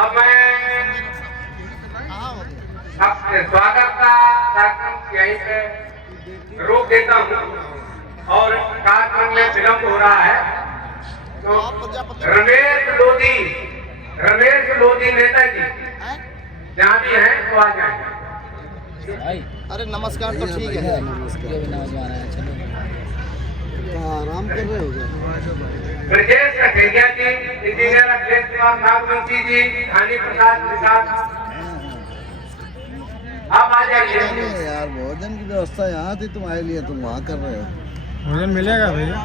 अब मैं अपने स्वागत का कार्यक्रम यहीं पे रोक देता हूँ और कार्यक्रम में विलम्ब हो रहा है तो रमेश लोधी नेताजी जहाँ भी हैं तो आ जाएंगे। अरे नमस्कार तो ठीक है, आराम कर रहे हो ब्रजेश कठेरिया जी, इंजीनियर अखिलेश कुमार नागवंशी जी, धानी प्रसाद प्रसाद, आप आ जाइए। यार भोजन की व्यवस्था यहाँ थी, तुम आए लिए तुम वहाँ कर रहे हो। भोजन मिलेगा भैया,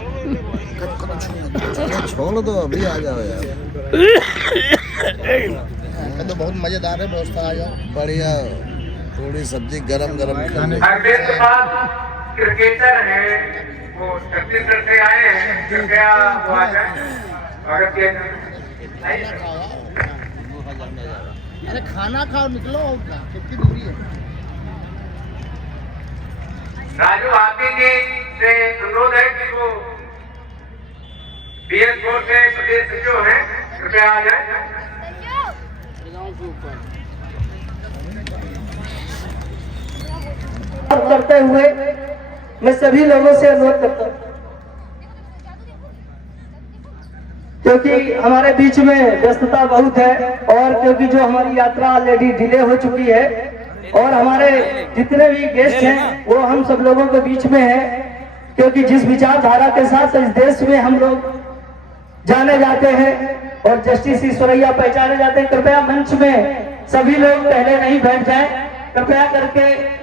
छोड़ दो अभी आ जाओ यार। तो बहुत मजेदार है व्यवस्था, आ जाओ। बढ़िया थोड़ी सब्जी गरम गरम खाने। अरविंद पाल क्रिकेटर हैं, वो छत्तीसगढ़ से आए हैं, कृपया वो आ जाए, स्वागत किया जाए। अरे खाना खाओ, निकलो और कितनी दूरी है। राजू हाथी जी से अनुरोध है कि वो BS4 से प्रदेश सचिव हैं, कृपया आ जाए। करते हुए मैं सभी लोगों से अनुरोध करता हूँ, क्योंकि हमारे बीच में व्यस्तता बहुत है और क्योंकि जो हमारी यात्रा ऑलरेडी डिले हो चुकी है और हमारे जितने भी गेस्ट हैं वो हम सब लोगों के बीच में है, क्योंकि जिस विचारधारा के साथ इस देश में हम लोग जाने जाते हैं और जस्टिस ईश्वरैया पहचाने जाते हैं। कृपया मंच में सभी लोग पहले नहीं बैठ जाएं, कृपया करके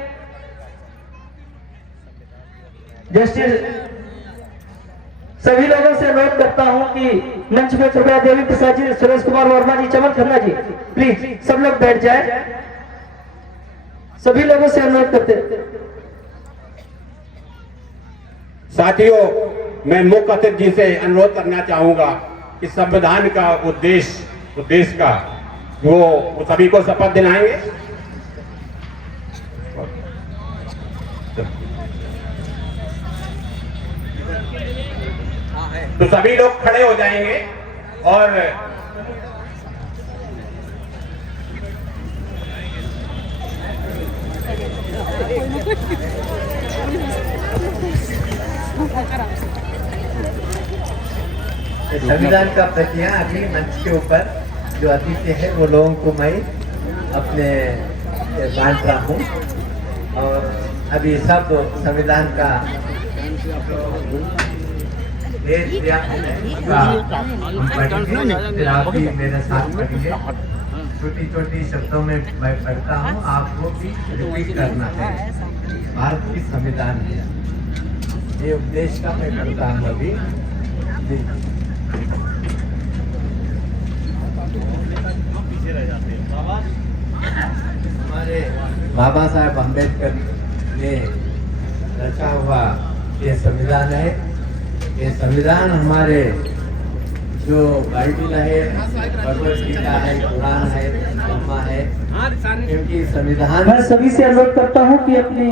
जस्टिस सभी लोगों से अनुरोध करता हूं कि मंच में कृपया देवी प्रसाद जी, सुरेश कुमार वर्मा जी, चमन खन्ना जी, प्लीज सब लोग बैठ जाए, सभी लोगों से अनुरोध करते हैं। साथियों, मैं मुख्य अतिथि जी से अनुरोध करना चाहूंगा कि संविधान का उद्देश्य देश का वो सभी को शपथ दिलाएंगे। तो सभी लोग खड़े हो जाएंगे और संविधान का प्रतियां अभी मंच के ऊपर जो अतिथि है वो लोगों को मैं अपने बांट रहा हूँ और अभी सब संविधान का देश का हम पढ़ेंगे, फिर आप भी मेरे साथ पढ़िए। छोटी छोटी शब्दों में मैं पढ़ता हूँ, आपको भी रिपीट करना है। भारत की संविधान है, ये उपदेश का मैं पढ़ता हूँ अभी। हमारे बाबा साहेब अम्बेडकर ने रचा हुआ ये संविधान है। ये संविधान हमारे जो बाइबल है, भगवत गीता है, कुरान है, ब्रह्मा है, क्योंकि संविधान। मैं सभी से अनुरोध करता हूं कि अपनी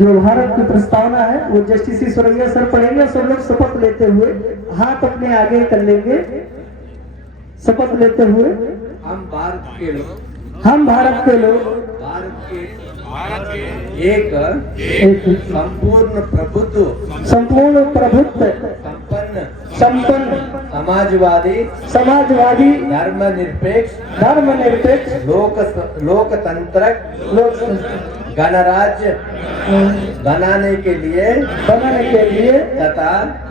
जो भारत की प्रस्तावना है वो जस्टिस ईश्वरैया सर पढ़ेंगे। सब लोग शपथ लेते हुए हाथ अपने आगे कर लेंगे, शपथ लेते हुए। हम भारत के लोग, भारत के लोग एक संपूर्ण प्रभुत्व संपन्न समाजवादी धर्मनिरपेक्ष लोकतंत्र गणराज्य बनाने के लिए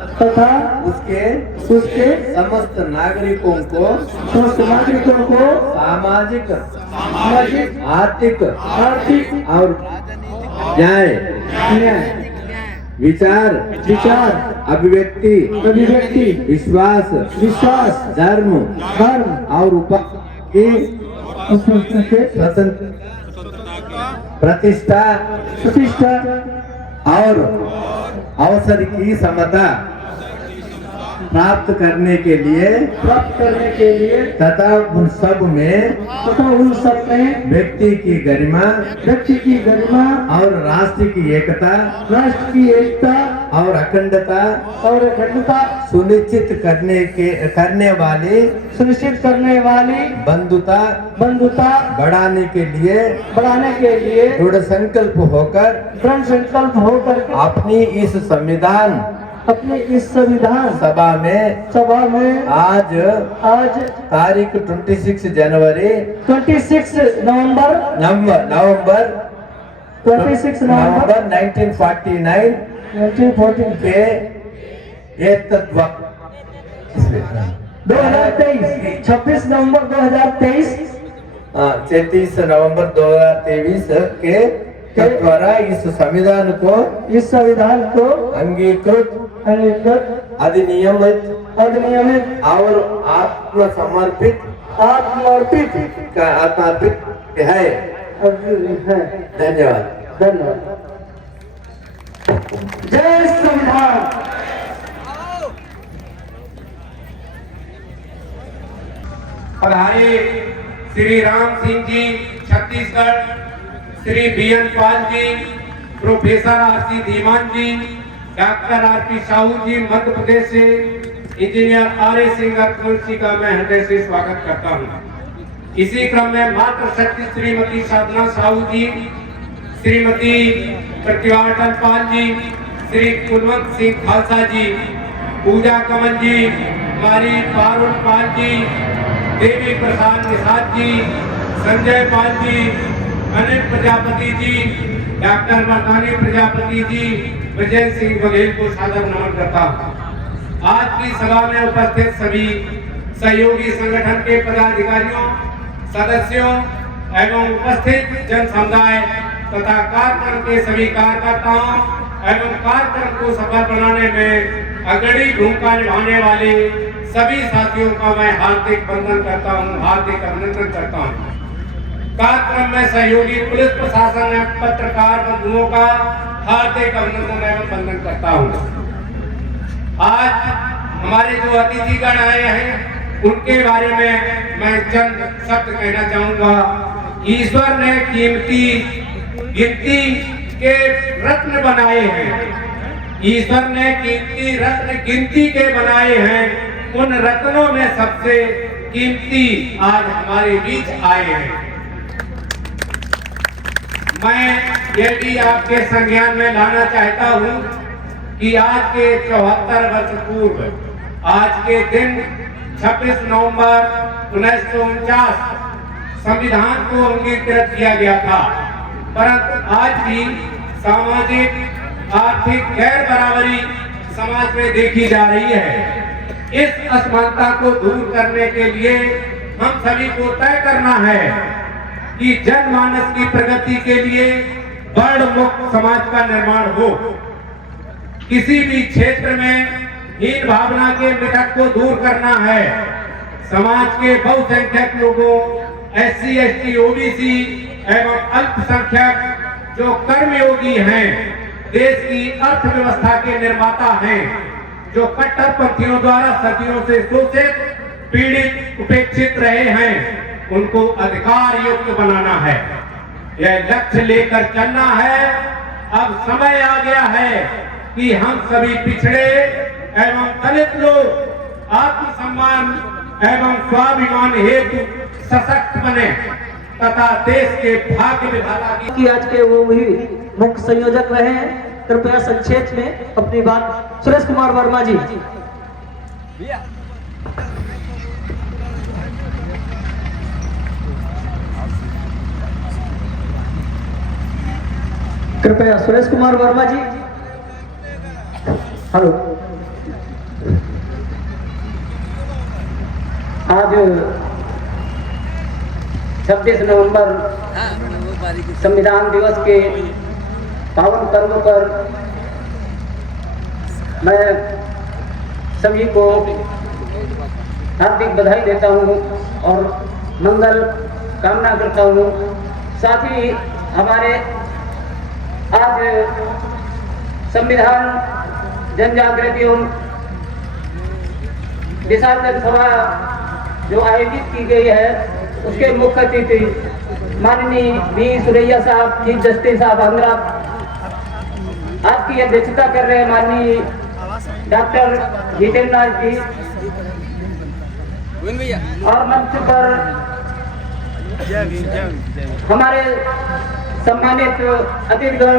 तथा उसके समस्त नागरिकों को सामाजिक आर्थिक और न्याय विचार अभिव्यक्ति विश्वास धर्म और प्रतिष्ठा और अवसर की समता प्राप्त करने के लिए तथा उन सब में व्यक्ति की गरिमा और राष्ट्र की एकता और अखंडता और अखंडता सुनिश्चित करने वाली सुनिश्चित करने वाली बंधुता बंधुता बढ़ाने के लिए बढ़ाने के लिए दृढ़ संकल्प होकर दृढ़ संकल्प होकर के अपनी इस संविधान अपने इस संविधान सभा में आज तारीख 26 जनवरी 26 नवंबर 1949 1914 के एतत् वक्त 2023 26 नवंबर 2023 33 नवंबर 2023 के द्वारा इस संविधान को अंगीकृत अधिनियमित और आत्मसमर्पित है। धन्यवाद। जय संविधान। पधारे Shri Ram Singh ji Chhattisgarh, Shri BN Pal ji, professor RC Dhiman जी, डॉक्टर आरपी साहू जी मध्य प्रदेश से, इंजीनियर आर.ए. सिंह तुलसी का मैं हृदय से स्वागत करता हूँ। इसी क्रम में मातृशक्ति श्रीमती साधना साहू जी, श्रीमती प्रतिभा अटल पाल जी, श्री कुलवंत सिंह खालसा जी, पूजा कमल जी, कुमारी पारुल पाल जी, देवी प्रसाद निषाद जी, संजय पाल जी, अनिल प्रजापति जी, डॉक्टर मर्दानी प्रजापति जी, विजय सिंह बघेल को सादर नमन करता हूँ। आज की सभा में उपस्थित सभी सहयोगी संगठन के पदाधिकारियों, सदस्यों एवं उपस्थित जन समुदाय तथा कार्यक्रम के सभी कार्यकर्ताओं एवं कार्यक्रम को सफल बनाने में अग्रणी भूमिका निभाने वाले सभी साथियों का मैं हार्दिक वंदन करता हूँ, हार्दिक अभिनंदन करता हूँ। कार्यक्रम में सहयोगी पुलिस प्रशासन एवं पत्रकार बंधुओं का हार्दिक अभिनंदन एवं वंदन करता हूँ। आज हमारे जो अतिथिगण आए हैं उनके बारे में मैं चंद शब्द कहना चाहूंगा। ईश्वर ने गिनती के रत्न बनाए हैं। ईश्वर ने कीमती रत्न गिनती के बनाए हैं। उन रत्नों में सबसे कीमती आज हमारे बीच आए हैं। मैं यह भी आपके संज्ञान में लाना चाहता हूं कि आज के 74 वर्ष पूर्व आज के दिन 26 नवंबर 1949 संविधान को अंगीकृत किया गया था, परंतु आज भी सामाजिक आर्थिक गैर बराबरी समाज में देखी जा रही है। इस असमानता को दूर करने के लिए हम सभी को तय करना है कि जनमानस की प्रगति के लिए वर्ण मुक्त समाज का निर्माण हो। किसी भी क्षेत्र में हीन भावना के मिथक को दूर करना है। समाज के बहुसंख्यक लोगों, SC, ST, OBC एवं अल्पसंख्यक जो कर्मयोगी हैं, देश की अर्थव्यवस्था के निर्माता हैं, जो कट्टरपंथियों द्वारा सदियों से शोषित, पीड़ित, उपेक्षित रहे हैं, उनको अधिकार युक्त बनाना है। यह लक्ष्य लेकर चलना है। अब समय आ गया है कि हम सभी पिछड़े एवं दलित लोग आत्मसम्मान एवं स्वाभिमान हेतु सशक्त बने तथा देश के भाग्य विधाता की आज के वो भी मुख्य संयोजक रहे हैं। कृपया संक्षेप में अपनी बात सुरेश कुमार वर्मा जी। कृपया सुरेश कुमार वर्मा जी। हेलो। आज 26 नवंबर संविधान दिवस के पावन पर्व पर मैं सभी को हार्दिक बधाई देता हूँ और मंगल कामना करता हूँ। साथ ही हमारे आज संविधान जन जागृति एवं दिशा सभा जो आयोजित की गई है उसके मुख्य अतिथि माननीय बी सुरैया साहब, चीफ जस्टिस साहब आंध्रा, आपकी की अध्यक्षता कर रहे माननीय डॉक्टर जितेंद्र नाथ जी और मंच पर हमारे सम्मानित अतिथिगण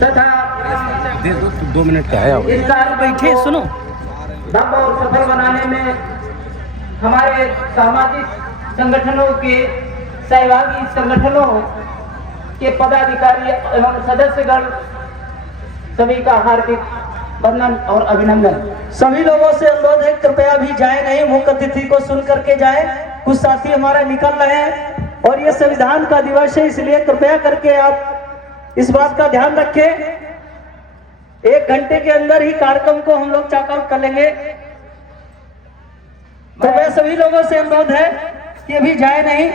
तथा 2 मिनट का है इस बैठे सुनो भव्य और सफल बनाने में हमारे सामाजिक संगठनों के सहभागी संगठनों के पदाधिकारी एवं सदस्यगण सभी का हार्दिक वंदन और अभिनंदन। सभी लोगों से अनुरोध है कृपया भी जाए नहीं, मुख्य अतिथि को सुन करके जाए। कुछ साथी हमारे निकल रहे हैं और ये संविधान का दिवस है, इसलिए कृपया करके आप इस बात का ध्यान रखें। 1 घंटे के अंदर ही कार्यक्रम को हम लोग चेकआउट कर लेंगे। कृपया सभी लोगों से अनुरोध है कि अभी जाए नहीं।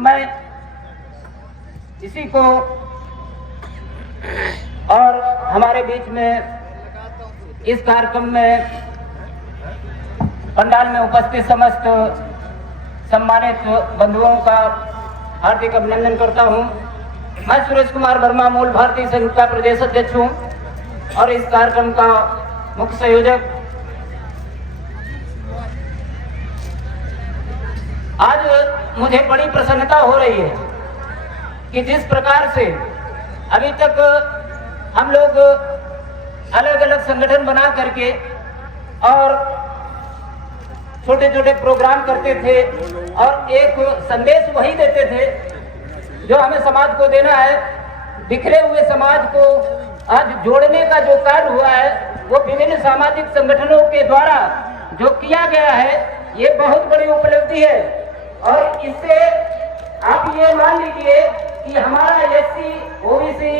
मैं इसी को और हमारे बीच में इस कार्यक्रम में पंडाल में उपस्थित समस्त सम्मानित बंधुओं का हार्दिक अभिनंदन करता हूं। मैं सुरेश कुमार वर्मा, मूल भारतीय संघ का प्रदेश अध्यक्ष हूं और इस कार्यक्रम का मुख्य संयोजक। आज मुझे बड़ी प्रसन्नता हो रही है कि जिस प्रकार से अभी तक हम लोग अलग अलग संगठन बना करके और छोटे छोटे प्रोग्राम करते थे और एक संदेश वही देते थे जो हमें समाज को देना है। बिखरे हुए समाज को आज जोड़ने का जो कार्य हुआ है वो विभिन्न सामाजिक संगठनों के द्वारा जो किया गया है ये बहुत बड़ी उपलब्धि है। और इससे आप ये मान लीजिए कि हमारा एससी, ओबीसी,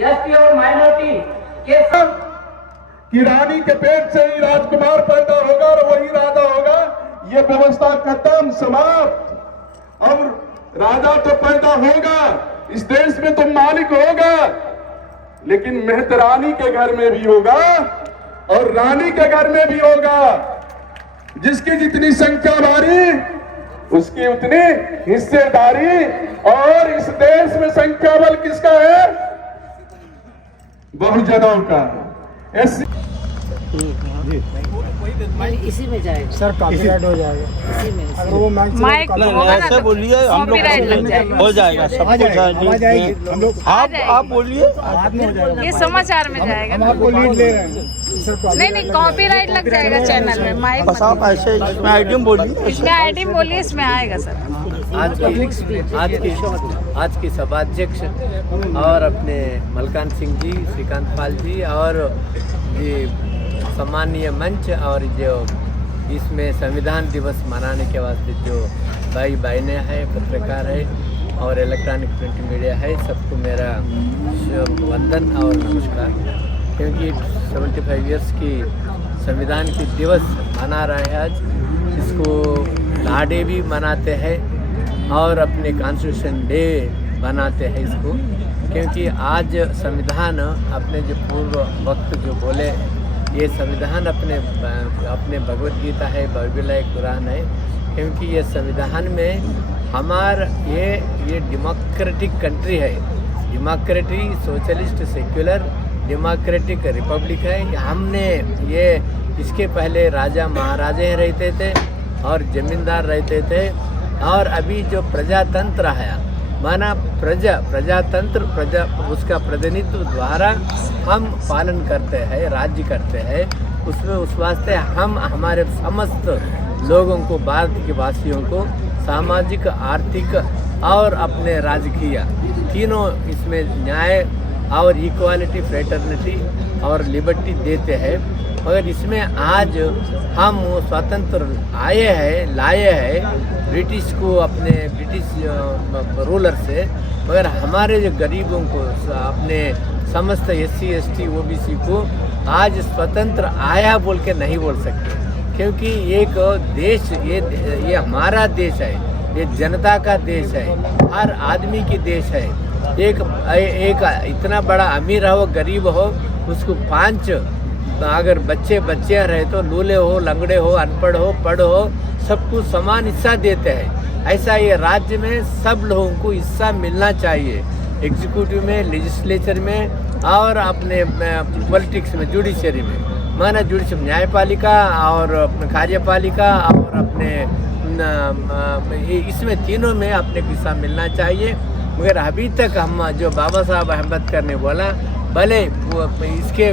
एसटी और माइनॉरिटी के सब कि रानी के पेट से ही राजकुमार पैदा होगा और वही राजा होगा, ये व्यवस्था खत्म, समाप्त। अब राजा तो पैदा होगा, इस देश में तो मालिक होगा, लेकिन मेहतरानी के घर में भी होगा और रानी के घर में भी होगा। जिसकी जितनी संख्या भारी उसकी उतनी हिस्सेदारी। और इस देश में संख्या बल किसका है? बहुजनों का। इसी में जाएगा सर, कॉपीराइट हो जाएगा इसी में अगर वो माइक ऐसे बोलिए, हम लोग हो जाएगा, सब कुछ हम लोग। आप बोलिए, ये समाचार में जाएगा। हम आपको लीड ले रहे हैं। नहीं, कॉपीराइट लग जाएगा चैनल में। माइक बस आप ऐसे इसमें आइटम बोलिए, इसमें आईडी बोलिए, इसमें आएगा सर। आज की सभाध्यक्ष और अपने मलकान सिंह जी, श्रीकांत पाल जी और ये सम्मानीय मंच और जो इसमें संविधान दिवस मनाने के वास्ते जो भाई बहनें हैं, पत्रकार है और इलेक्ट्रॉनिक प्रिंट मीडिया है, सबको मेरा वंदन और नमस्कार। क्योंकि 75 इयर्स की संविधान की दिवस मना रहे हैं आज। इसको लाडे भी मनाते हैं और अपने कॉन्स्टिट्यूशन डे बनाते हैं इसको, क्योंकि आज संविधान अपने जो पूर्व वक्त जो बोले, ये संविधान अपने भगवत गीता है, बाइबल है, कुरान है। क्योंकि ये संविधान में हमार ये डेमोक्रेटिक कंट्री है, democratic socialist secular democratic Republic है। हमने ये इसके पहले राजा महाराजे रहते थे और जमींदार रहते थे, और अभी जो प्रजातंत्र है, माना प्रजातंत्र उसका प्रतिनिधित्व द्वारा हम पालन करते हैं, राज्य करते हैं। उसमें उस वास्ते हम हमारे समस्त लोगों को, भारत के वासियों को सामाजिक, आर्थिक और अपने राजकीय तीनों इसमें न्याय और इक्वालिटी, फ्रेटर्निटी और लिबर्टी देते हैं। मगर इसमें आज हम स्वतंत्र लाए हैं ब्रिटिश को, अपने ब्रिटिश रूलर से। मगर हमारे जो गरीबों को, अपने समस्त SC, ST, OBC को आज स्वतंत्र आया बोल के नहीं बोल सकते, क्योंकि एक देश, ये हमारा देश है, ये जनता का देश है, हर आदमी की देश है। एक इतना बड़ा अमीर हो, गरीब हो, उसको 5 अगर बच्चे रहे तो लूले हो, लंगड़े हो, अनपढ़ हो, पढ़ हो, सबको समान हिस्सा देते हैं। ऐसा ये राज्य में सब लोगों को हिस्सा मिलना चाहिए। एग्जीक्यूटिव में, लेजिस्लेचर में और अपने पॉलिटिक्स में, जुडिशरी में, माना जुडिशरी न्यायपालिका और कार्यपालिका और अपने इसमें तीनों में अपने को हिस्सा मिलना चाहिए। मगर अभी तक हम जो बाबा साहब अम्बेडकर ने बोला, भले इसके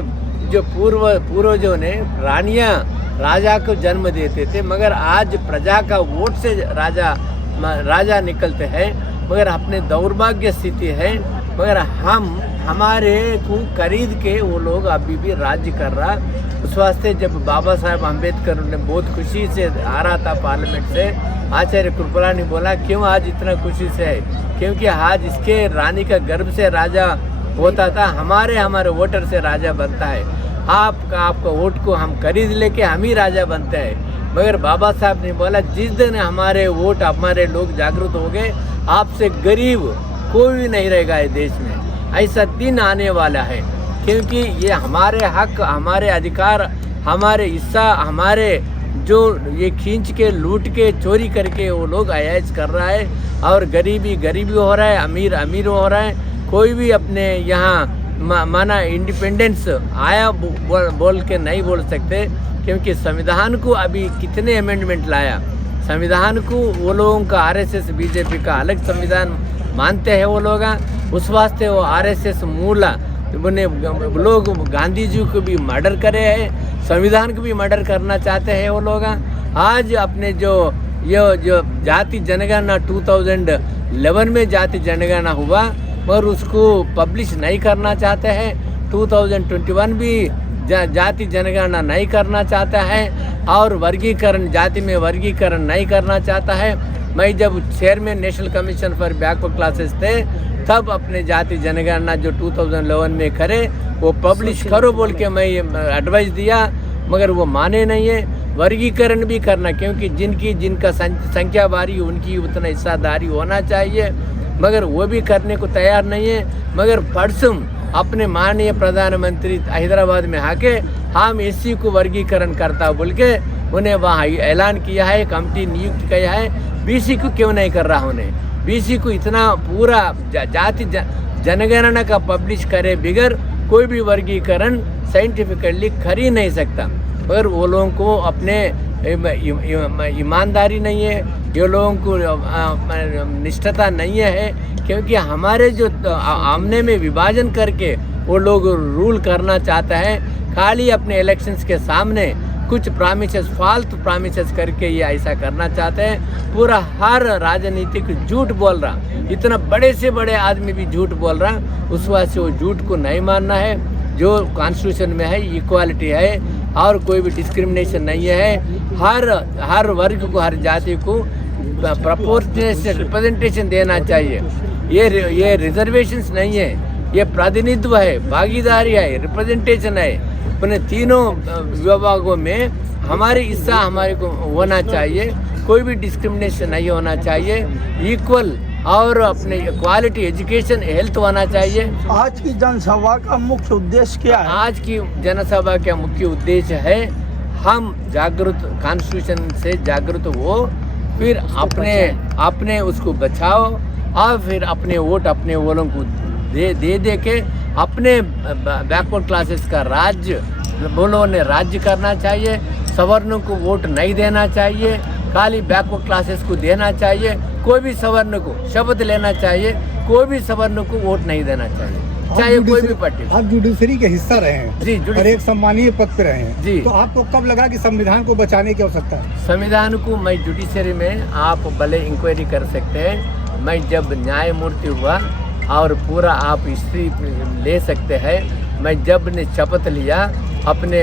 जो पूर्वजों ने रानियां राजा को जन्म देते थे, मगर आज प्रजा का वोट से राजा निकलते हैं। मगर अपने दौर्भाग्य स्थिति है, मगर हमारे को खरीद के वो लोग अभी भी राज्य कर रहा। उस वास्ते जब बाबा साहब अम्बेडकर ने बहुत खुशी से आ रहा था पार्लियामेंट से, आचार्य कृपला ने बोला क्यों आज इतना खुशी से है, क्योंकि आज इसके रानी का गर्भ से राजा होता था, हमारे वोटर से राजा बनता है। आपका वोट को हम खरीद लेके हम ही राजा बनते हैं। मगर बाबा साहब ने बोला जिस दिन हमारे वोट, हमारे लोग जागरूक हो गए, आपसे गरीब कोई भी नहीं रहेगा इस देश में। ऐसा दिन आने वाला है, क्योंकि ये हमारे हक, हमारे अधिकार, हमारे हिस्सा, हमारे जो ये खींच के, लूट के, चोरी करके वो लोग अयाज कर रहा है। और गरीबी हो रहा है, अमीर हो रहा है। कोई भी अपने यहाँ माना इंडिपेंडेंस आया बोल के नहीं बोल सकते, क्योंकि संविधान को अभी कितने अमेंडमेंट लाया। संविधान को वो लोगों का आरएसएस बीजेपी का अलग संविधान मानते हैं वो लोग, उस वास्ते वो आरएसएस मूला लोग गांधी जी को भी मर्डर करे हैं, संविधान को भी मर्डर करना चाहते हैं वो लोग। आज अपने जो जाति जनगणना 2011 में जाति जनगणना हुआ, पर उसको पब्लिश नहीं करना चाहते हैं। 2021 भी जाति जनगणना नहीं करना चाहता है, और वर्गीकरण, जाति में वर्गीकरण नहीं करना चाहता है। मैं जब chairman national commission for backward classes थे, तब अपने जाति जनगणना जो 2011 में करे वो पब्लिश करो बोल के मैं एडवाइस दिया, मगर वो माने नहीं है। वर्गीकरण भी करना, क्योंकि जिनका संख्या भारी उनकी उतना हिस्सादारी होना चाहिए, मगर वो भी करने को तैयार नहीं है। मगर परसों अपने माननीय प्रधानमंत्री हैदराबाद में आके हम एससी को वर्गीकरण करता बोल के उन्हें वहाँ ऐलान किया है, कमेटी नियुक्त किया है। बीसी को क्यों नहीं कर रहा उन्हें? बीसी को इतना पूरा जाति जनगणना का पब्लिश करे बिगर कोई भी वर्गीकरण साइंटिफिकली कर ही नहीं सकता। मगर वो लोगों को अपने ईमानदारी नहीं है, ये लोगों को निष्ठता नहीं है, क्योंकि हमारे जो आमने में विभाजन करके वो लोग रूल करना चाहता है। खाली अपने इलेक्शंस के सामने कुछ प्रॉमिसेस, फालतू प्रॉमिसेस करके ये ऐसा करना चाहते हैं। पूरा हर राजनीतिक झूठ बोल रहा, इतना बड़े से बड़े आदमी भी झूठ बोल रहा। उस वजह से वो झूठ को नहीं मानना है। जो कॉन्स्टिट्यूशन में है इक्वालिटी है, और कोई भी डिस्क्रिमिनेशन नहीं है। हर वर्ग को, हर जाति को प्रोपोर्शनल रिप्रेजेंटेशन देना चाहिए। ये रिजर्वेशंस नहीं है, ये प्रतिनिधित्व है, भागीदारी है, रिप्रेजेंटेशन है। अपने तीनों विभागों में हमारे हिस्सा हमारे को होना चाहिए, कोई भी डिस्क्रिमिनेशन नहीं होना चाहिए, इक्वल और अपने क्वालिटी एजुकेशन, हेल्थ होना चाहिए। आज की जनसभा का मुख्य उद्देश्य क्या है? आज की जनसभा का मुख्य उद्देश्य है हम जागरूक, कॉन्स्टिट्यूशन से जागरूक हो, फिर अपने उसको बचाओ, और फिर अपने वोट अपने वालों को दे के अपने बैकवर्ड क्लासेस का राज्य बोलो ने राज्य करना चाहिए। सवर्णों को वोट नहीं देना चाहिए, खाली बैकवर्ड क्लासेस को देना चाहिए। कोई भी सवर्ण को शपथ लेना चाहिए, कोई भी सवर्ण को वोट नहीं देना चाहिए, चाहे कोई भी पार्टी। आप जुडिशरी के हिस्सा रहे हैं जी, और एक सम्मानीय पद पे रहे हैं जी, तो आपको कब लगा कि संविधान को बचाने की आवश्यकता है? संविधान को मैं जुडिशरी में आप भले इंक्वायरी कर सकते हैं। मैं जब न्यायमूर्ति हुआ और पूरा आप हिस्ट्री ले सकते हैं। मैं जब ने शपथ लिया अपने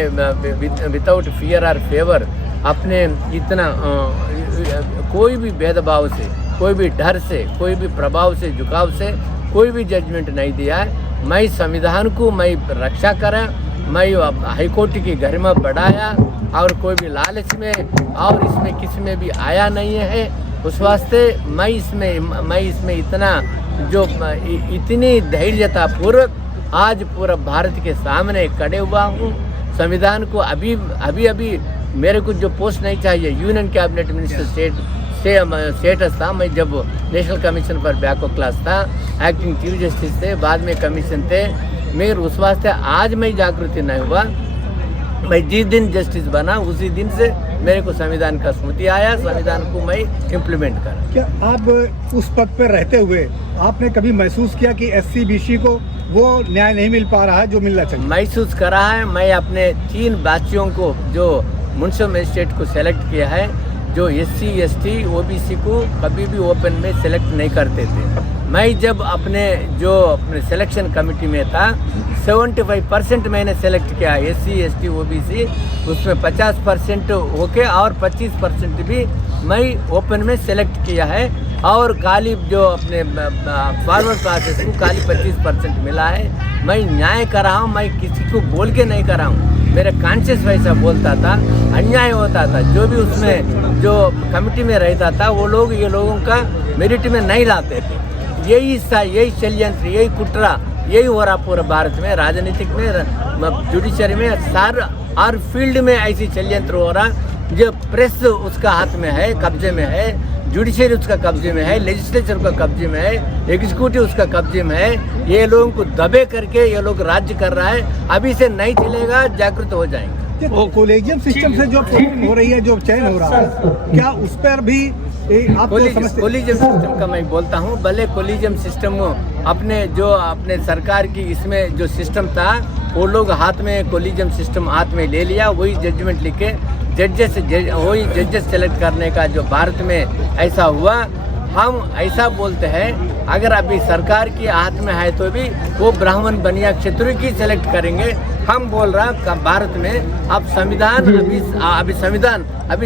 विदाउट फियर और फेवर, अपने इतना कोई भी भेदभाव से, कोई भी डर से, कोई भी प्रभाव से, झुकाव से कोई भी जजमेंट नहीं दिया है। मैं संविधान को मैं रक्षा करा, मैं हाईकोर्ट की गरिमा बढ़ाया, और कोई भी लालच में और इसमें किसी में भी आया नहीं है। उस वास्ते मैं इसमें इतना जो इतनी धैर्यता पूर्वक आज पूरा भारत के सामने खड़े हुआ हूँ। संविधान को अभी मेरे को जो पोस्ट नहीं चाहिए, यूनियन कैबिनेट मिनिस्टर, स्टेटस था। मैं जब national commission for backward class था, एक्टिंग चीफ जस्टिस थे, बाद में कमीशन थे, मगर उस वास्ते आज मैं जागृति नहीं हुआ। मैं जिस दिन जस्टिस बना उसी दिन से मेरे को संविधान का स्मृति आया, संविधान को मैं इम्प्लीमेंट करा। क्या आप उस पद पर रहते हुए आपने कभी महसूस किया कि SC BC को वो न्याय नहीं मिल पा रहा है जो मिलना चाहिए? महसूस करा है। मैं अपने 3 बच्चियों को जो म्युनिसिपल मजिस्ट्रेट को सेलेक्ट किया है, जो SC ST OBC को कभी भी ओपन में सेलेक्ट नहीं करते थे। मैं जब अपने सिलेक्शन कमेटी में था 75% मैंने सेलेक्ट किया SC ST OBC, उसमें 50% होके और 25% भी मैं ओपन में सेलेक्ट किया है। और खाली जो अपने फॉरवर्ड क्लासेस को खाली 25% मिला है। मैं न्याय कर रहा हूँ, मैं किसी को बोल के नहीं कर रहा हूँ, मेरा कॉन्शियस वैसा बोलता था, अन्याय होता था। जो भी उसमें जो कमेटी में रहता था वो लोग ये लोगों का मेरिट में नहीं लाते थे। यही हिस्सा, यही षड्यंत्र, यही कुट्रा, यही हो रहा पूरे भारत में, राजनीतिक में, जुडिशरी में, हर फील्ड में ऐसी षड्यंत्र हो रहा। जो प्रेस उसका हाथ में है, कब्जे में है, जुडिशरी उसका कब्जे में है, लेजिस्लेचर का कब्जे में है, एग्जीक्यूटिव उसका कब्जे में है। ये लोगों को दबे करके ये लोग राज्य कर रहा है। अभी से नहीं चलेगा, जागृत हो जाएंगे। वो कोलेजियम सिस्टम से जो पोस्टिंग हो रही है, जो चयन हो रहा है, क्या उस पर भी आप कोलिजियम सिस्टम का मैं बोलता हूँ। भले कोलिजियम सिस्टम अपने सरकार की इसमें जो सिस्टम था वो लोग हाथ में कोलिजियम सिस्टम हाथ में ले लिया, वही जजमेंट लिखे वही जजेस सेलेक्ट करने का जो भारत में ऐसा हुआ। हम ऐसा बोलते हैं अगर अभी सरकार की हाथ में है तो भी वो ब्राह्मण बनिया क्षत्रिय की सेलेक्ट करेंगे। हम बोल रहा भारत में अब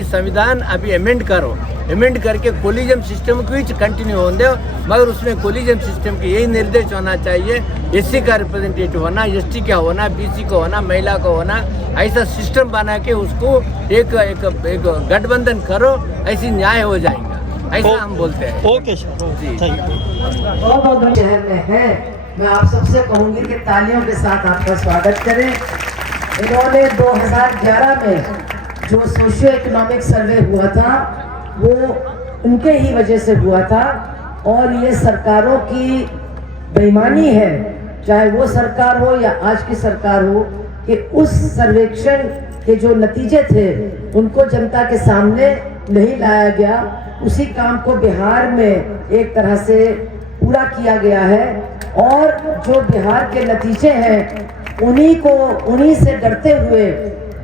संविधान अभी अमेंड करो, अमेंड करके कोलिजियम सिस्टम को ही कंटिन्यू होने दो, मगर उसमें कोलिजियम सिस्टम की यही निर्देश होना चाहिए, SC का रिप्रेजेंटेटिव होना, ST का होना, BC को होना, महिला को होना। ऐसा सिस्टम बना के उसको एक गठबंधन करो, ऐसी न्याय हो जाएगा, ऐसा हम बोलते हैं। ओके सर जी, बहुत शहर में है। मैं आप सबसे कहूंगी कि तालियों के साथ आपका स्वागत करें। इन्होंने 2011 में जो सोशियो इकोनॉमिक सर्वे हुआ था वो उनके ही वजह से हुआ था, और ये सरकारों की बेईमानी है, चाहे वो सरकार हो या आज की सरकार हो, कि उस सर्वेक्षण के जो नतीजे थे उनको जनता के सामने नहीं लाया गया। उसी काम को बिहार में एक तरह से पूरा किया गया है, और जो बिहार के नतीजे हैं उन्हीं से डरते हुए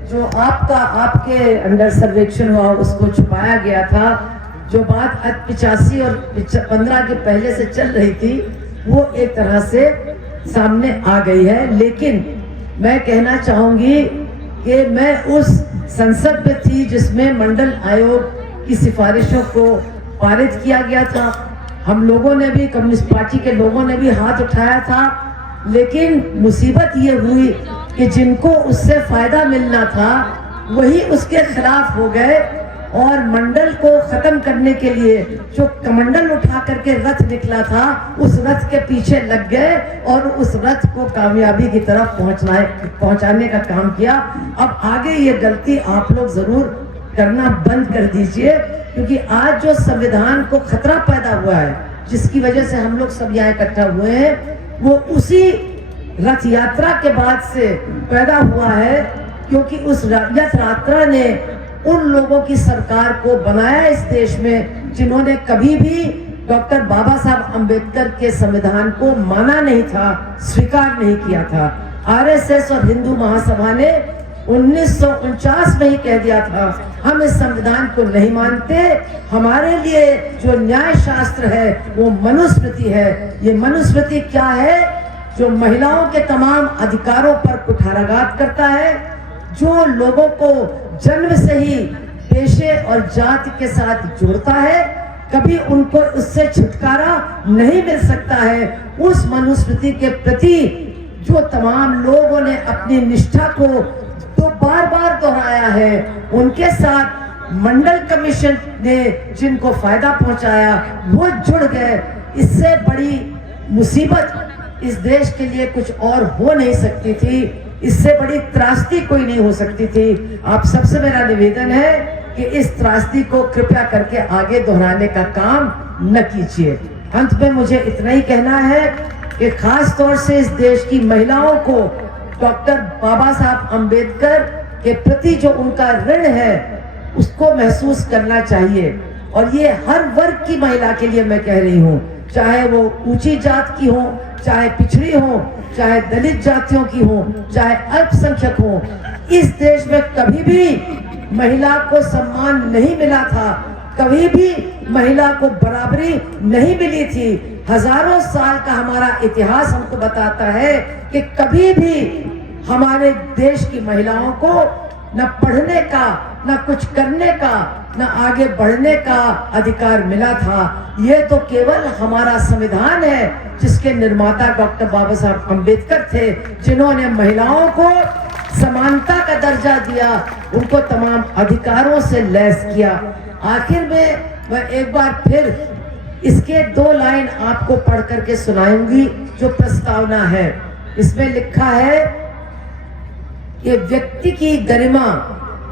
जो आपके अंडर सर्वेक्षण हुआ उसको छुपाया गया था। जो बात 85 और 15 के पहले से चल रही थी वो एक तरह से सामने आ गई है। लेकिन मैं कहना चाहूंगी कि मैं उस संसद में थी जिसमें मंडल आयोग की सिफारिशों को पारित किया गया था। हम लोगों ने भी, कम्युनिस्ट पार्टी के लोगों ने भी हाथ उठाया था, लेकिन मुसीबत ये हुई कि जिनको उससे फायदा मिलना था वही उसके खिलाफ हो गए, और मंडल को खत्म करने के लिए जो कमंडल उठा करके रथ निकला था उस रथ के पीछे लग गए और उस रथ को कामयाबी की तरफ पहुंचाने का काम किया। अब आगे ये गलती आप लोग जरूर करना बंद कर दीजिए, क्योंकि आज जो संविधान को खतरा पैदा हुआ है, जिसकी वजह से हम लोग सब यहाँ इकट्ठा हुए हैं, वो उसी रथ यात्रा के बाद से पैदा हुआ है, क्योंकि उस रथ यात्रा ने उन लोगों की सरकार को बनाया इस देश में जिन्होंने कभी भी डॉक्टर बाबा साहब अंबेडकर के संविधान को माना नहीं था, स्वीकार नहीं किया था। RSS और हिंदू महासभा ने 1949 में ही कह दिया था हम इस संविधान को नहीं मानते, हमारे लिए जो न्याय शास्त्र है वो मनुस्मृति है। ये मनुस्मृति क्या है? जो महिलाओं के तमाम अधिकारों पर कुठाराघात करता है, जो लोगों को जन्म से ही पेशे और जाति के साथ जोड़ता है, कभी उनको उससे छुटकारा नहीं मिल सकता है। उस मनुस्मृति के प्रति जो तमाम लोगों ने अपनी निष्ठा को तो बार बार दोहराया है, उनके साथ मंडल कमीशन ने जिनको फायदा पहुंचाया वो जुड़ गए। इससे बड़ी मुसीबत इस देश के लिए कुछ और हो नहीं सकती थी, इससे बड़ी त्रासदी कोई नहीं हो सकती थी। आप सबसे मेरा निवेदन है कि इस त्रासदी को कृपया करके आगे दोहराने का काम न कीजिए। अंत में मुझे इतना ही कहना है कि खास तौर से इस देश की महिलाओं को डॉक्टर बाबा साहब अंबेडकर के प्रति जो उनका ऋण है उसको महसूस करना चाहिए। और ये हर वर्ग की महिला के लिए मैं कह रही हूँ, चाहे वो ऊंची जात की हो, चाहे पिछड़ी हो, चाहे दलित जातियों की हो, चाहे अल्पसंख्यक हो। इस देश में कभी भी महिला को सम्मान नहीं मिला था, कभी भी महिला को बराबरी नहीं मिली थी। हजारों साल का हमारा इतिहास हमको बताता है कि कभी भी हमारे देश की महिलाओं को न पढ़ने का, न कुछ करने का, न आगे बढ़ने का अधिकार मिला था। ये तो केवल हमारा संविधान है जिसके निर्माता डॉक्टर बाबा साहब अंबेडकर थे, जिन्होंने महिलाओं को समानता का दर्जा दिया, उनको तमाम अधिकारों से लैस किया। आखिर में मैं एक बार फिर इसके 2 लाइन आपको पढ़ करके सुनाऊंगी जो प्रस्तावना है। इसमें लिखा है कि व्यक्ति की गरिमा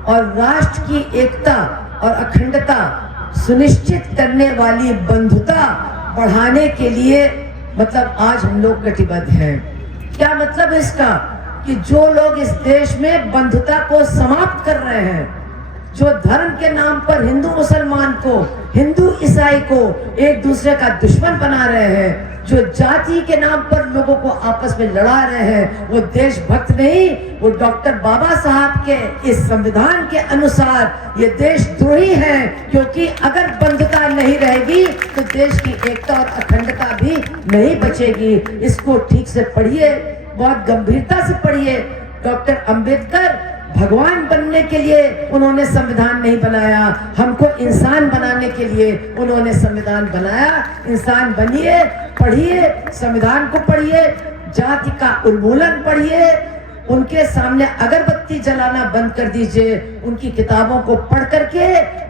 और राष्ट्र की एकता और अखंडता सुनिश्चित करने वाली बंधुता बढ़ाने के लिए मतलब आज हम लोग कटिबद्ध हैं। क्या मतलब इसका? कि जो लोग इस देश में बंधुता को समाप्त कर रहे हैं, जो धर्म के नाम पर हिंदू मुसलमान को, हिंदू ईसाई को एक दूसरे का दुश्मन बना रहे हैं, जो जाति के नाम पर लोगों को आपस में लड़ा रहे हैं, वो देशभक्त नहीं, वो डॉक्टर बाबा साहब के इस संविधान के अनुसार ये देशद्रोही हैं। क्योंकि अगर बंधुता नहीं रहेगी तो देश की एकता और अखंडता भी नहीं बचेगी। इसको ठीक से पढ़िए, बहुत गंभीरता से पढ़िए। डॉक्टर अंबेडकर भगवान बनने के लिए उन्होंने संविधान नहीं बनाया, हमको इंसान बनाने के लिए उन्होंने संविधान बनाया। इंसान बनिए, पढ़िए, संविधान को पढ़िए, जाति का उन्मूलन पढ़िए, उनके सामने अगरबत्ती जलाना बंद कर दीजिए, उनकी किताबों को पढ़ करके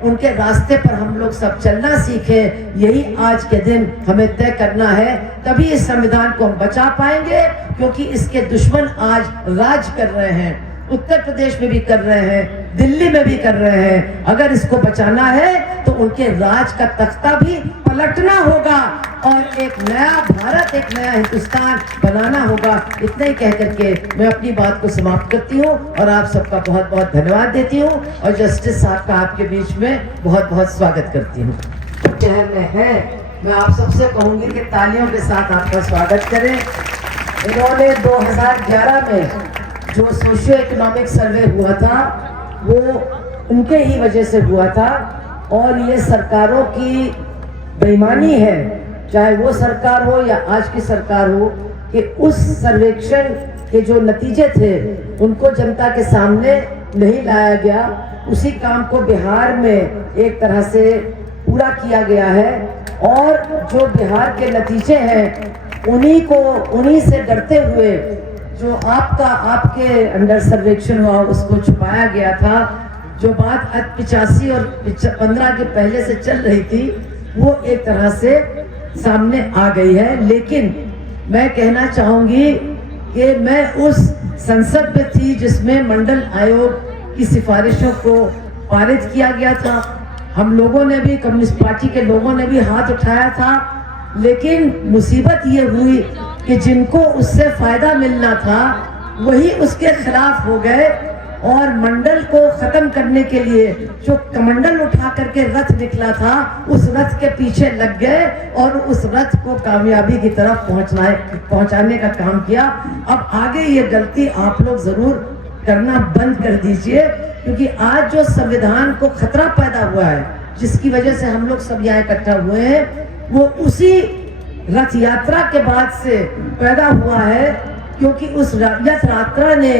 उनके रास्ते पर हम लोग सब चलना सीखे। यही आज के दिन हमें तय करना है, तभी इस संविधान को हम बचा पाएंगे। क्योंकि इसके दुश्मन आज राज कर रहे हैं, उत्तर प्रदेश में भी कर रहे हैं, दिल्ली में भी कर रहे हैं। अगर इसको बचाना है तो उनके राज का तख्ता भी पलटना होगा और एक नया भारत, एक नया हिंदुस्तान बनाना होगा। इतना ही कह करके मैं अपनी बात को समाप्त करती हूँ और आप सबका बहुत बहुत धन्यवाद देती हूँ और जस्टिस साहब का आपके बीच में बहुत बहुत स्वागत करती हूँ। शहर में है, मैं आप सबसे कहूँगी कि तालियों के साथ आपका स्वागत करें। इन्होंने 2011 में जो सोशियो इकोनॉमिक सर्वे हुआ था वो उनके ही वजह से हुआ था और ये सरकारों की बेईमानी है, चाहे वो सरकार हो या आज की सरकार हो, कि उस सर्वेक्षण के जो नतीजे थे उनको जनता के सामने नहीं लाया गया। उसी काम को बिहार में एक तरह से पूरा किया गया है और जो बिहार के नतीजे हैं उन्हीं से डरते हुए जो आपके अंडर सर्वेक्षण हुआ उसको छुपाया गया था। जो बात 85 और 15 के पहले से चल रही थी वो एक तरह से सामने आ गई है। लेकिन मैं कहना चाहूंगी कि मैं उस संसद में थी जिसमें मंडल आयोग की सिफारिशों को पारित किया गया था। हम लोगों ने भी, कम्युनिस्ट पार्टी के लोगों ने भी हाथ उठाया था। लेकिन मुसीबत ये हुई कि जिनको उससे फायदा मिलना था वही उसके खिलाफ हो गए और मंडल को खत्म करने के लिए जो कमंडल उठा करके रथ निकला था उस रथ के पीछे लग गए और उस रथ को कामयाबी की तरफ पहुंचाने का काम किया। अब आगे ये गलती आप लोग जरूर करना बंद कर दीजिए, क्योंकि आज जो संविधान को खतरा पैदा हुआ है, जिसकी वजह से हम लोग सब यहाँ इकट्ठा हुए हैं, वो उसी रथ यात्रा के बाद से पैदा हुआ है। क्योंकि उस रथ यात्रा ने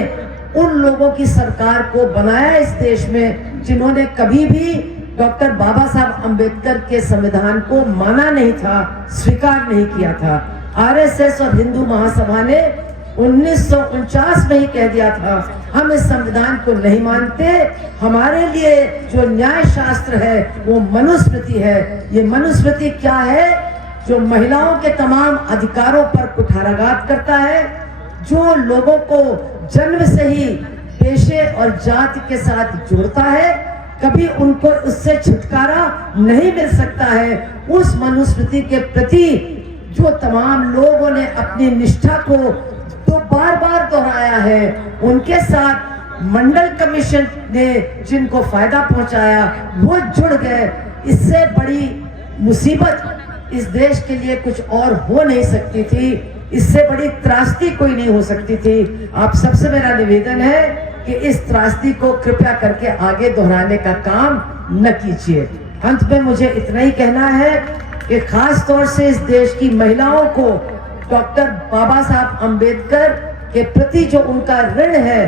उन लोगों की सरकार को बनाया इस देश में जिन्होंने कभी भी डॉक्टर बाबा साहब अंबेडकर के संविधान को माना नहीं था, स्वीकार नहीं किया था। आरएसएस और हिंदू महासभा ने 1949 में ही कह दिया था हम इस संविधान को नहीं मानते, हमारे लिए जो न्याय शास्त्र है वो मनुस्मृति है। ये मनुस्मृति क्या है? जो महिलाओं के तमाम अधिकारों पर कुठाराघात करता है, जो लोगों को जन्म से ही पेशे और जाति के साथ जोड़ता है, कभी उनको उससे छुटकारा नहीं मिल सकता है। उस मनुस्मृति के प्रति जो तमाम लोगों ने अपनी निष्ठा को तो बार बार दोहराया है, उनके साथ मंडल कमीशन ने जिनको फायदा पहुंचाया वो जुड़ गए। इससे बड़ी मुसीबत इस देश के लिए कुछ और हो नहीं सकती थी, इससे बड़ी त्रासदी कोई नहीं हो सकती थी। आप सबसे मेरा निवेदन है कि इस त्रासदी को कृपया करके आगे दोहराने का काम न कीजिए। अंत में मुझे इतना ही कहना है कि खास तौर से इस देश की महिलाओं को डॉक्टर बाबा साहब अंबेडकर के प्रति जो उनका ऋण है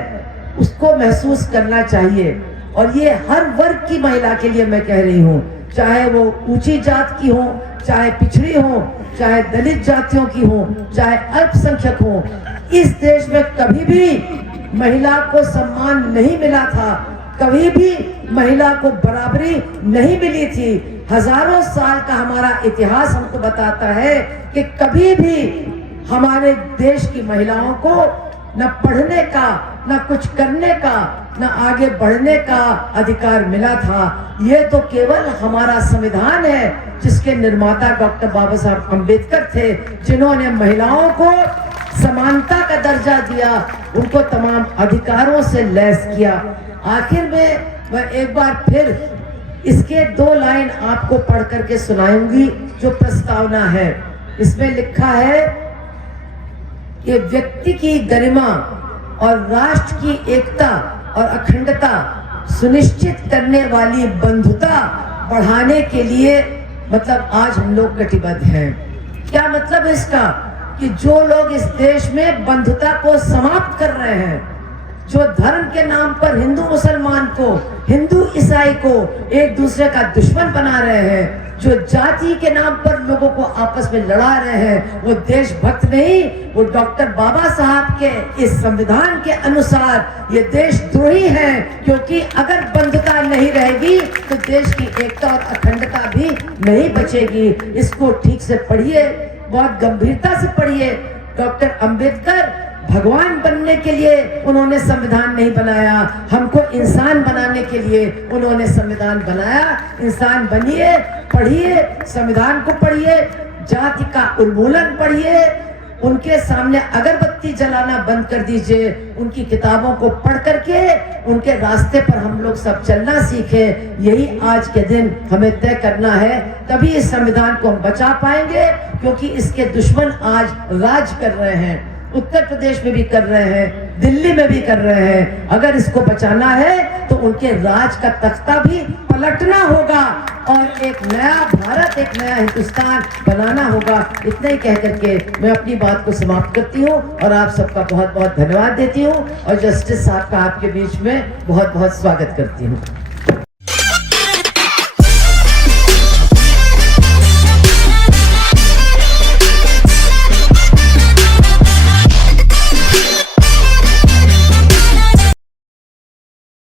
उसको महसूस करना चाहिए। और ये हर वर्ग की महिला के लिए मैं कह रही हूँ, चाहे वो ऊंची जात की हो, चाहे पिछड़ी हो, चाहे दलित जातियों की हो, चाहे अल्पसंख्यक हो। इस देश में कभी भी महिला को सम्मान नहीं मिला था, कभी भी महिला को बराबरी नहीं मिली थी। हजारों साल का हमारा इतिहास हमको बताता है कि कभी भी हमारे देश की महिलाओं को न पढ़ने का, न कुछ करने का, न आगे बढ़ने का अधिकार मिला था। ये तो केवल हमारा संविधान है जिसके निर्माता डॉक्टर बाबा साहब अंबेडकर थे, जिन्होंने महिलाओं को समानता का दर्जा दिया, उनको तमाम अधिकारों से लैस किया। आखिर में मैं एक बार फिर इसके 2 लाइन आपको पढ़ करके सुनाऊंगी जो प्रस्तावना है। इसमें लिखा है कि व्यक्ति की गरिमा और राष्ट्र की एकता और अखंडता सुनिश्चित करने वाली बंधुता बढ़ाने के लिए मतलब आज हम लोग कटिबद्ध हैं। क्या मतलब इसका? कि जो लोग इस देश में बंधुता को समाप्त कर रहे हैं, जो धर्म के नाम पर हिंदू मुसलमान को, हिंदू ईसाई को एक दूसरे का दुश्मन बना रहे हैं, जो जाति के नाम पर लोगों को आपस में लड़ा रहे हैं, वो देशभक्त नहीं, वो डॉक्टर बाबा साहब के इस संविधान के अनुसार ये देशद्रोही है। क्योंकि अगर बंधुता नहीं रहेगी तो देश की एकता और अखंडता भी नहीं बचेगी। इसको ठीक से पढ़िए, बहुत गंभीरता से पढ़िए। डॉक्टर अंबेडकर भगवान बनने के लिए उन्होंने संविधान नहीं बनाया, हमको इंसान बनाने के लिए उन्होंने संविधान बनाया। इंसान बनिए, पढ़िए, संविधान को पढ़िए, जाति का उन्मूलन पढ़िए, उनके सामने अगरबत्ती जलाना बंद कर दीजिए, उनकी किताबों को पढ़ करके उनके रास्ते पर हम लोग सब चलना सीखे। यही आज के दिन हमें तय करना है, तभी इस संविधान को हम बचा पाएंगे। क्योंकि इसके दुश्मन आज राज कर रहे हैं, उत्तर प्रदेश में भी कर रहे हैं, दिल्ली में भी कर रहे हैं। अगर इसको बचाना है तो उनके राज का तख्ता भी पलटना होगा और एक नया भारत, एक नया हिंदुस्तान बनाना होगा। इतना ही कह करके मैं अपनी बात को समाप्त करती हूँ और आप सबका बहुत बहुत धन्यवाद देती हूँ और जस्टिस साहब का आपके बीच में बहुत बहुत स्वागत करती हूँ।